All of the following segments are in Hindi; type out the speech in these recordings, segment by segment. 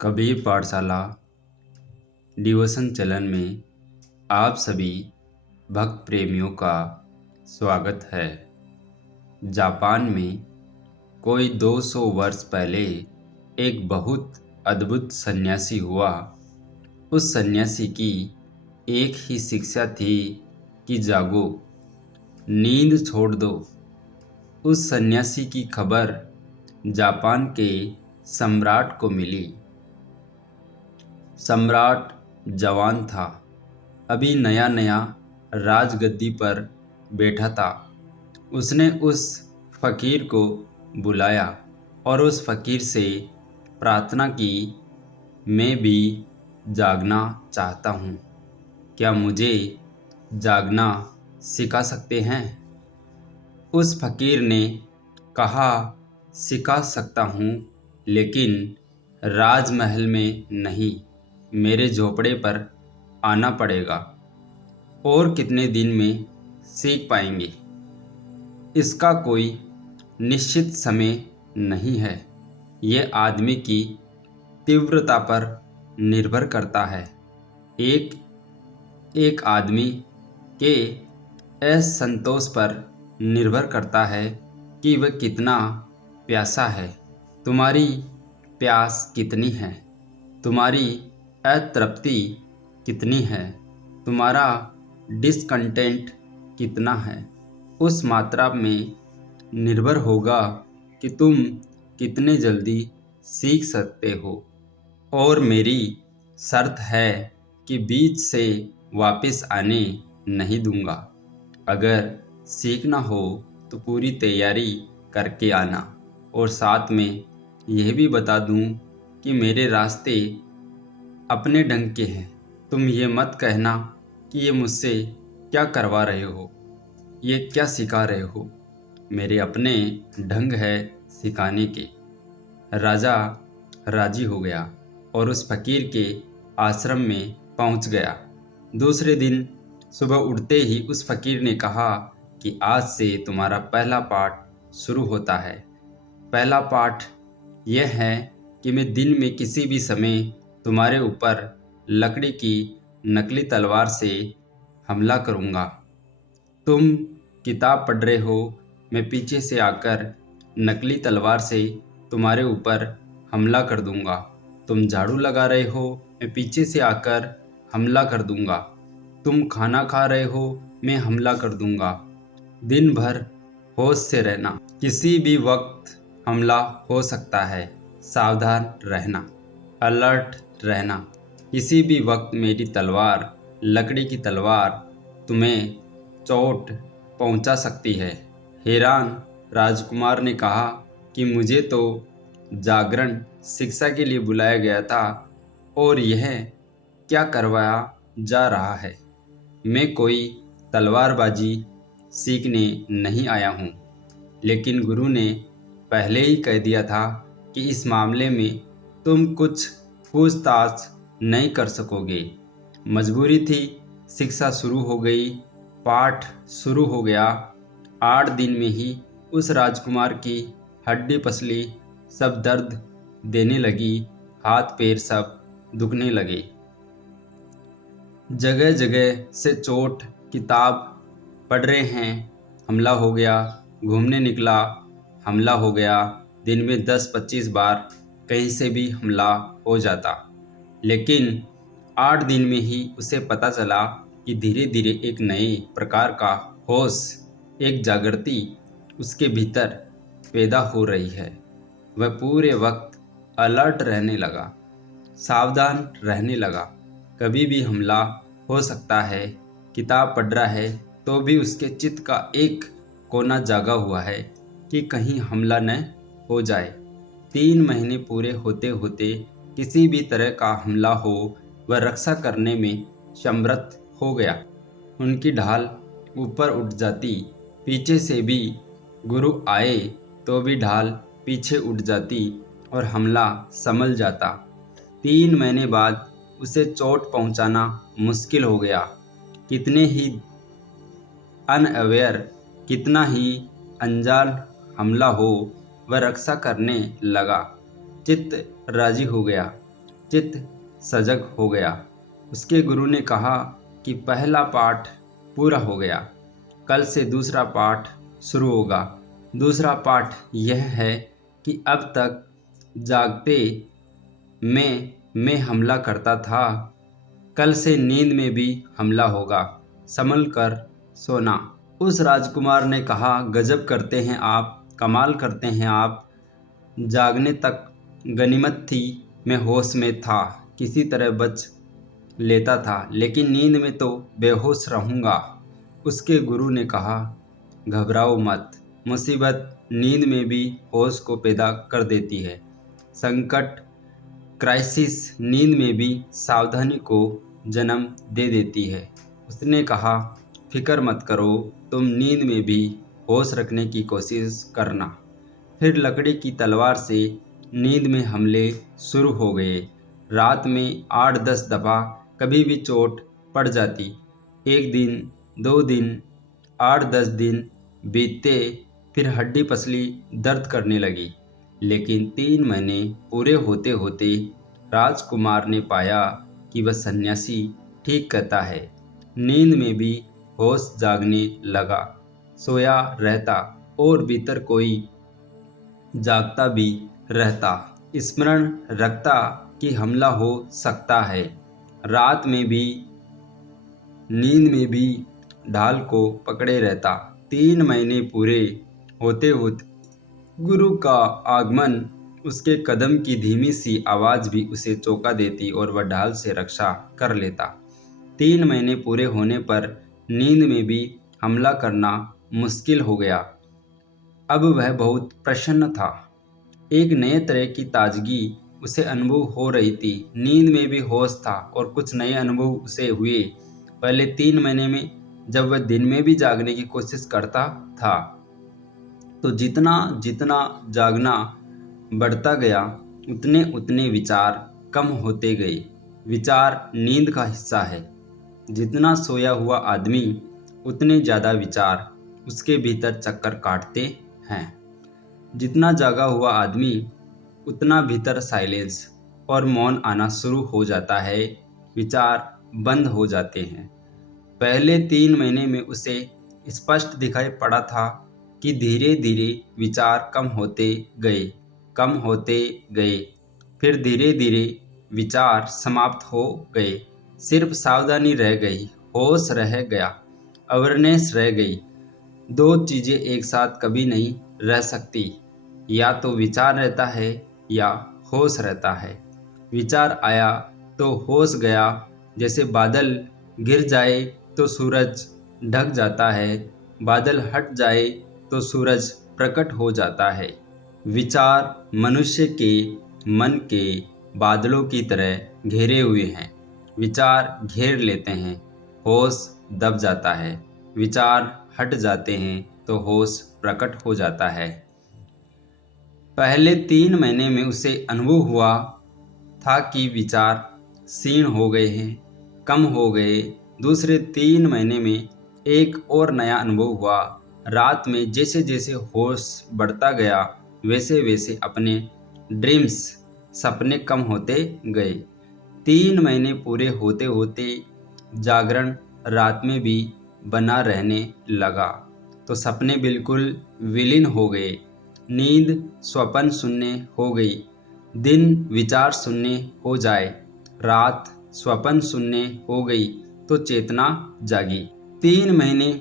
कबीर पाठशाला डिवोशन चैनल में आप सभी भक्त प्रेमियों का स्वागत है। जापान में कोई 200 वर्ष पहले एक बहुत अद्भुत सन्यासी हुआ। उस सन्यासी की एक ही शिक्षा थी कि जागो, नींद छोड़ दो। उस सन्यासी की खबर जापान के सम्राट को मिली। सम्राट जवान था, अभी नया नया राजगद्दी पर बैठा था। उसने उस फकीर को बुलाया और उस फकीर से प्रार्थना की, मैं भी जागना चाहता हूँ, क्या मुझे जागना सिखा सकते हैं? उस फकीर ने कहा, सिखा सकता हूँ, लेकिन राजमहल में नहीं, मेरे झोपड़े पर आना पड़ेगा। और कितने दिन में सीख पाएंगे? इसका कोई निश्चित समय नहीं है, ये आदमी की तीव्रता पर निर्भर करता है। एक एक आदमी के असंतोष पर निर्भर करता है कि वह कितना प्यासा है। तुम्हारी प्यास कितनी है? तुम्हारी अतृप्ति कितनी है? तुम्हारा डिसकंटेंट कितना है? उस मात्रा में निर्भर होगा कि तुम कितने जल्दी सीख सकते हो। और मेरी शर्त है कि बीच से वापस आने नहीं दूंगा। अगर सीखना हो तो पूरी तैयारी करके आना। और साथ में यह भी बता दूं कि मेरे रास्ते अपने ढंग के हैं। तुम ये मत कहना कि ये मुझसे क्या करवा रहे हो, ये क्या सिखा रहे हो। मेरे अपने ढंग है सिखाने के। राजा राजी हो गया और उस फकीर के आश्रम में पहुंच गया। दूसरे दिन सुबह उठते ही उस फकीर ने कहा कि आज से तुम्हारा पहला पाठ शुरू होता है। पहला पाठ यह है कि मैं दिन में किसी भी समय तुम्हारे ऊपर लकड़ी की नकली तलवार से हमला करूँगा। तुम किताब पढ़ रहे हो, मैं पीछे से आकर नकली तलवार से तुम्हारे ऊपर हमला कर दूँगा। तुम झाड़ू लगा रहे हो, मैं पीछे से आकर हमला कर दूँगा। तुम खाना खा रहे हो, मैं हमला कर दूँगा। दिन भर होश से रहना, किसी भी वक्त हमला हो सकता है। सावधान रहना, अलर्ट रहना। किसी भी वक्त मेरी तलवार, लकड़ी की तलवार तुम्हें चोट पहुंचा सकती है। हैरान राजकुमार ने कहा कि मुझे तो जागरण शिक्षा के लिए बुलाया गया था और यह क्या करवाया जा रहा है। मैं कोई तलवारबाजी सीखने नहीं आया हूँ। लेकिन गुरु ने पहले ही कह दिया था कि इस मामले में तुम कुछ पूछताछ नहीं कर सकोगे। मजबूरी थी, शिक्षा शुरू हो गई, पाठ शुरू हो गया। 8 दिन में ही उस राजकुमार की हड्डी पसली सब दर्द देने लगी, हाथ पैर सब दुखने लगे। जगह जगह से चोट, किताब पढ़ रहे हैं, हमला हो गया, घूमने निकला, हमला हो गया। दिन में 10-25 बार कहीं से भी हमला हो जाता। लेकिन 8 दिन में ही उसे पता चला कि धीरे धीरे एक नए प्रकार का होश, एक जागृति उसके भीतर पैदा हो रही है। वह पूरे वक्त अलर्ट रहने लगा, सावधान रहने लगा। कभी भी हमला हो सकता है। किताब पढ़ रहा है तो भी उसके चित्त का एक कोना जागा हुआ है कि कहीं हमला न हो जाए। 3 महीने पूरे होते होते किसी भी तरह का हमला हो, वह रक्षा करने में समर्थ हो गया। उनकी ढाल ऊपर उठ जाती, पीछे से भी गुरु आए तो भी ढाल पीछे उठ जाती और हमला संभल जाता। 3 महीने बाद उसे चोट पहुंचाना मुश्किल हो गया। कितने ही अनअवेयर, कितना ही अनजान हमला हो, वह रक्षा करने लगा। चित्त राजी हो गया। चित्त सजग हो गया। उसके गुरु ने कहा कि पहला पाठ पूरा हो गया, कल से दूसरा पाठ शुरू होगा। दूसरा पाठ यह है कि अब तक जागते मैं हमला करता था, कल से नींद में भी हमला होगा, संभल कर सोना। उस राजकुमार ने कहा, गजब करते हैं आप, कमाल करते हैं आप। जागने तक गनीमत थी, मैं होश में था, किसी तरह बच लेता था, लेकिन नींद में तो बेहोश रहूँगा। उसके गुरु ने कहा, घबराओ मत, मुसीबत नींद में भी होश को पैदा कर देती है। संकट, क्राइसिस नींद में भी सावधानी को जन्म दे देती है। उसने कहा, फिक्र मत करो, तुम नींद में भी होश रखने की कोशिश करना। फिर लकड़ी की तलवार से नींद में हमले शुरू हो गए। रात में 8-10 दफ़ा कभी भी चोट पड़ जाती। एक दिन, 2 दिन, 8-10 दिन बीतते, फिर हड्डी पसली दर्द करने लगी। लेकिन 3 महीने पूरे होते होते राजकुमार ने पाया कि वह सन्यासी ठीक कहता है। नींद में भी होश जागने लगा, सोया रहता और भीतर कोई जागता भी रहता, स्मरण रखता कि हमला हो सकता है। रात में भी, नींद में भी ढाल को पकड़े रहता। 3 महीने पूरे होते होते गुरु का आगमन, उसके कदम की धीमी सी आवाज़ भी उसे चौंका देती और वह ढाल से रक्षा कर लेता। 3 महीने पूरे होने पर नींद में भी हमला करना मुश्किल हो गया। अब वह बहुत प्रसन्न था। एक नए तरह की ताजगी उसे अनुभव हो रही थी। नींद में भी होश था और कुछ नए अनुभव उसे हुए। पहले 3 महीने में जब वह दिन में भी जागने की कोशिश करता था, तो जितना जितना जागना बढ़ता गया, उतने उतने विचार कम होते गए। विचार नींद का हिस्सा है। जितना सोया हुआ आदमी, उतने ज़्यादा विचार उसके भीतर चक्कर काटते हैं। जितना जागा हुआ आदमी, उतना भीतर साइलेंस और मौन आना शुरू हो जाता है। विचार बंद हो जाते हैं। पहले 3 महीने में उसे स्पष्ट दिखाई पड़ा था कि धीरे धीरे विचार कम होते गए, कम होते गए। फिर धीरे धीरे विचार समाप्त हो गए। सिर्फ सावधानी रह गई, होश रह गया, अवेयरनेस रह गई। 2 चीज़ें एक साथ कभी नहीं रह सकती। या तो विचार रहता है या होश रहता है। विचार आया तो होश गया। जैसे बादल गिर जाए तो सूरज ढक जाता है, बादल हट जाए तो सूरज प्रकट हो जाता है। विचार मनुष्य के मन के बादलों की तरह घेरे हुए हैं। विचार घेर लेते हैं, होश दब जाता है। विचार हट जाते हैं तो होश प्रकट हो जाता है। पहले 3 महीने में उसे अनुभव हुआ था कि विचार क्षीण हो गए हैं, कम हो गए। दूसरे 3 महीने में एक और नया अनुभव हुआ। रात में जैसे जैसे होश बढ़ता गया, वैसे वैसे अपने ड्रीम्स, सपने कम होते गए। 3 महीने पूरे होते होते जागरण रात में भी बना रहने लगा, तो सपने बिल्कुल विलीन हो गए। नींद स्वप्न शून्य हो गई। दिन विचार शून्य हो जाए, रात स्वप्न शून्य हो गई तो चेतना जागी। 3 महीने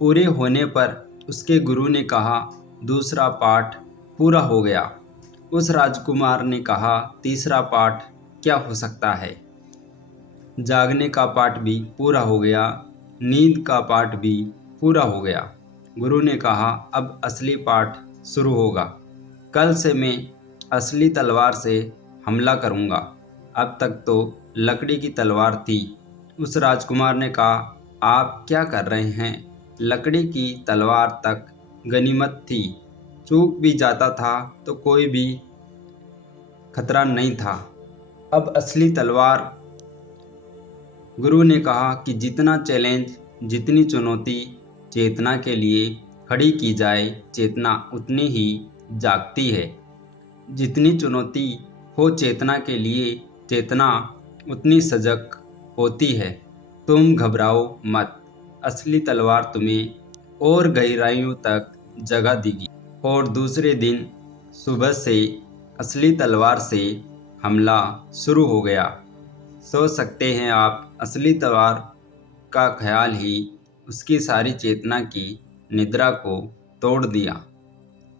पूरे होने पर उसके गुरु ने कहा, दूसरा पाठ पूरा हो गया। उस राजकुमार ने कहा, तीसरा पाठ क्या हो सकता है? जागने का पाठ भी पूरा हो गया, नींद का पाठ भी पूरा हो गया। गुरु ने कहा, अब असली पाठ शुरू होगा। कल से मैं असली तलवार से हमला करूंगा। अब तक तो लकड़ी की तलवार थी। उस राजकुमार ने कहा, आप क्या कर रहे हैं? लकड़ी की तलवार तक गनीमत थी। चूक भी जाता था तो कोई भी खतरा नहीं था। अब असली तलवार। गुरु ने कहा कि जितना चैलेंज, जितनी चुनौती चेतना के लिए खड़ी की जाए, चेतना उतनी ही जागती है। जितनी चुनौती हो चेतना के लिए, चेतना उतनी सजग होती है। तुम घबराओ मत, असली तलवार तुम्हें और गहराइयों तक जगा देगी। और दूसरे दिन सुबह से असली तलवार से हमला शुरू हो गया। सोच सकते हैं आप, असली तलवार का ख्याल ही उसकी सारी चेतना की निद्रा को तोड़ दिया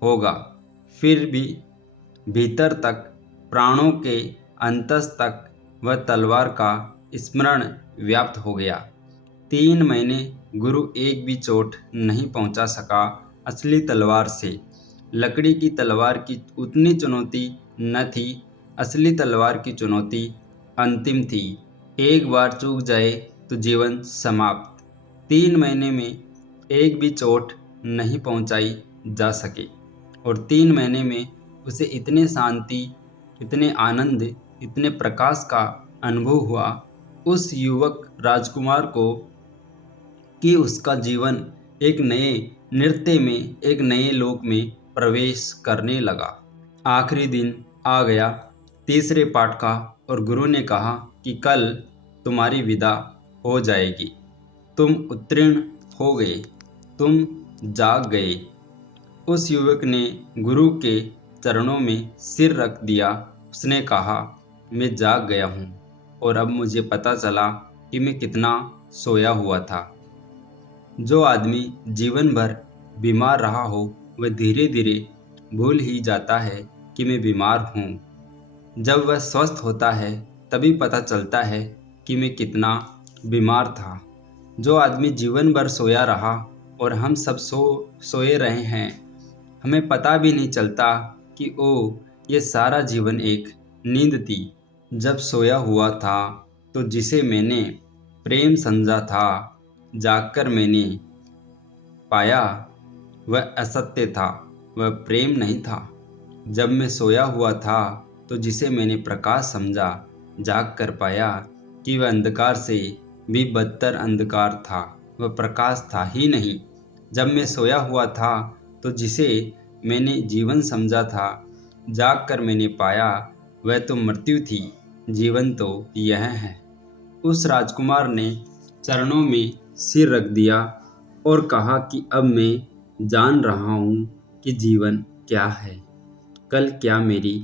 होगा। फिर भी भीतर तक, प्राणों के अंतस तक वह तलवार का स्मरण व्याप्त हो गया। 3 महीने गुरु एक भी चोट नहीं पहुंचा सका असली तलवार से। लकड़ी की तलवार की उतनी चुनौती न थी, असली तलवार की चुनौती अंतिम थी। एक बार चूक जाए तो जीवन समाप्त। 3 महीने में एक भी चोट नहीं पहुंचाई जा सके और 3 महीने में उसे इतने शांति, इतने आनंद, इतने प्रकाश का अनुभव हुआ उस युवक राजकुमार को कि उसका जीवन एक नए नृत्य में, एक नए लोक में प्रवेश करने लगा। आखिरी दिन आ गया तीसरे पाठ का और गुरु ने कहा कि कल तुम्हारी विदा हो जाएगी। तुम उत्तीर्ण हो गए, तुम जाग गए। उस युवक ने गुरु के चरणों में सिर रख दिया। उसने कहा, मैं जाग गया हूँ और अब मुझे पता चला कि मैं कितना सोया हुआ था। जो आदमी जीवन भर बीमार रहा हो वह धीरे धीरे भूल ही जाता है कि मैं बीमार हूँ। जब वह स्वस्थ होता है तभी पता चलता है कि मैं कितना बीमार था। जो आदमी जीवन भर सोया रहा और हम सब सोए रहे हैं, हमें पता भी नहीं चलता कि ये सारा जीवन एक नींद थी। जब सोया हुआ था तो जिसे मैंने प्रेम समझा था, जागकर मैंने पाया वह असत्य था, वह प्रेम नहीं था। जब मैं सोया हुआ था तो जिसे मैंने प्रकाश समझा, जाग कर पाया कि वह अंधकार से भी बदतर अंधकार था, वह प्रकाश था ही नहीं। जब मैं सोया हुआ था तो जिसे मैंने जीवन समझा था, जाग कर मैंने पाया वह तो मृत्यु थी, जीवन तो यह है। उस राजकुमार ने चरणों में सिर रख दिया और कहा कि अब मैं जान रहा हूँ कि जीवन क्या है। कल क्या मेरी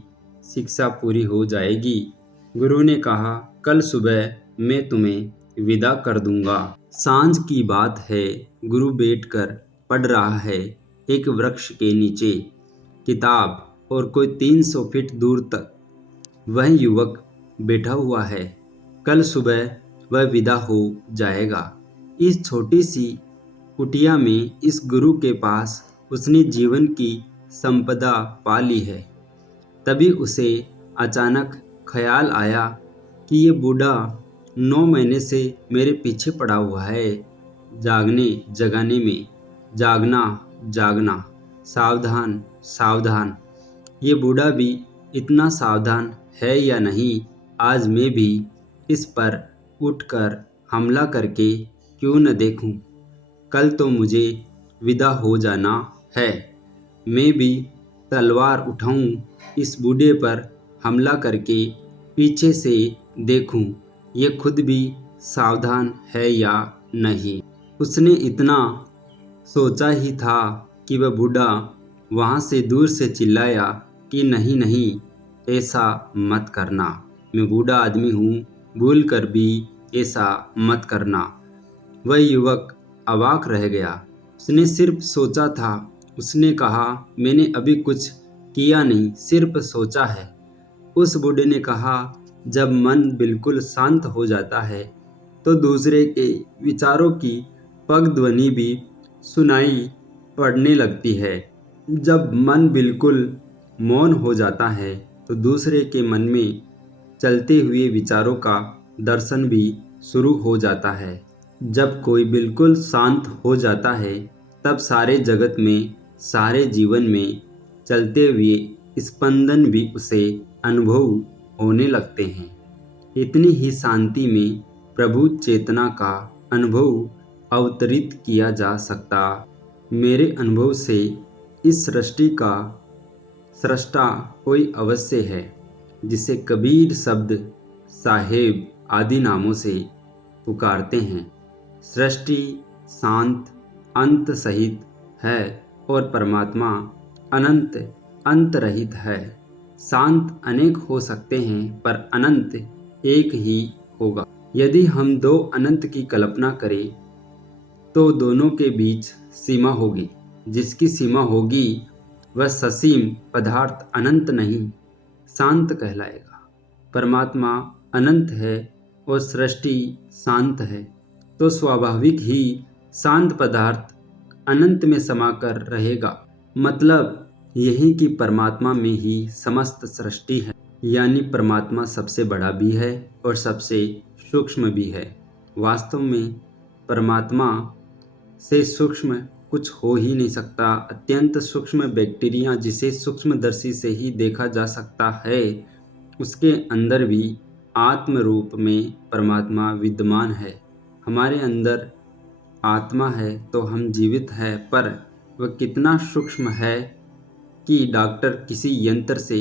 शिक्षा पूरी हो जाएगी। गुरु ने कहा, कल सुबह मैं तुम्हें विदा कर दूंगा। सांझ की बात है, गुरु बैठकर पढ़ रहा है एक वृक्ष के नीचे किताब, और कोई 300 फीट दूर तक वह युवक बैठा हुआ है। कल सुबह वह विदा हो जाएगा। इस छोटी सी कुटिया में इस गुरु के पास उसने जीवन की संपदा पा ली है। तभी उसे अचानक ख्याल आया कि ये बूढ़ा 9 महीने से मेरे पीछे पड़ा हुआ है, जागने जगाने में, जागना जागना, सावधान सावधान। ये बूढ़ा भी इतना सावधान है या नहीं? आज मैं भी इस पर उठकर हमला करके क्यों न देखूं? कल तो मुझे विदा हो जाना है। मैं भी तलवार उठाऊं, इस बूढ़े पर हमला करके पीछे से देखूं ये खुद भी सावधान है या नहीं। उसने इतना सोचा ही था कि वह बूढ़ा वहाँ से दूर से चिल्लाया कि नहीं नहीं, ऐसा मत करना, मैं बूढ़ा आदमी हूँ, भूल कर भी ऐसा मत करना। वह युवक अवाक रह गया। उसने सिर्फ सोचा था। उसने कहा, मैंने अभी कुछ किया नहीं, सिर्फ सोचा है। उस बूढ़े ने कहा, जब मन बिल्कुल शांत हो जाता है तो दूसरे के विचारों की पगध्वनि भी सुनाई पड़ने लगती है। जब मन बिल्कुल मौन हो जाता है तो दूसरे के मन में चलते हुए विचारों का दर्शन भी शुरू हो जाता है। जब कोई बिल्कुल शांत हो जाता है तब सारे जगत में, सारे जीवन में चलते हुए स्पंदन भी उसे अनुभव होने लगते हैं। इतनी ही शांति में प्रभु चेतना का अनुभव अवतरित किया जा सकता। मेरे अनुभव से इस सृष्टि का सृष्टा कोई अवश्य है, जिसे कबीर शब्द साहेब आदि नामों से पुकारते हैं। सृष्टि शांत अंत सहित है और परमात्मा अनंत अंत रहित है। शांत अनेक हो सकते हैं पर अनंत एक ही होगा। यदि हम दो अनंत की कल्पना करें तो दोनों के बीच सीमा होगी। जिसकी सीमा होगी वह ससीम पदार्थ अनंत नहीं शांत कहलाएगा। परमात्मा अनंत है और सृष्टि शांत है, तो स्वाभाविक ही शांत पदार्थ अनंत में समाकर रहेगा। मतलब यही कि परमात्मा में ही समस्त सृष्टि है, यानी परमात्मा सबसे बड़ा भी है और सबसे सूक्ष्म भी है। वास्तव में परमात्मा से सूक्ष्म कुछ हो ही नहीं सकता। अत्यंत सूक्ष्म बैक्टीरिया जिसे सूक्ष्मदर्शी से ही देखा जा सकता है, उसके अंदर भी आत्म रूप में परमात्मा विद्यमान है। हमारे अंदर आत्मा है तो हम जीवित हैं, पर वह कितना सूक्ष्म है कि डॉक्टर किसी यंत्र से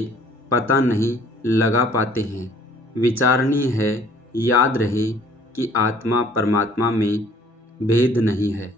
पता नहीं लगा पाते हैं। विचारणीय है, याद रहे कि आत्मा परमात्मा में भेद नहीं है।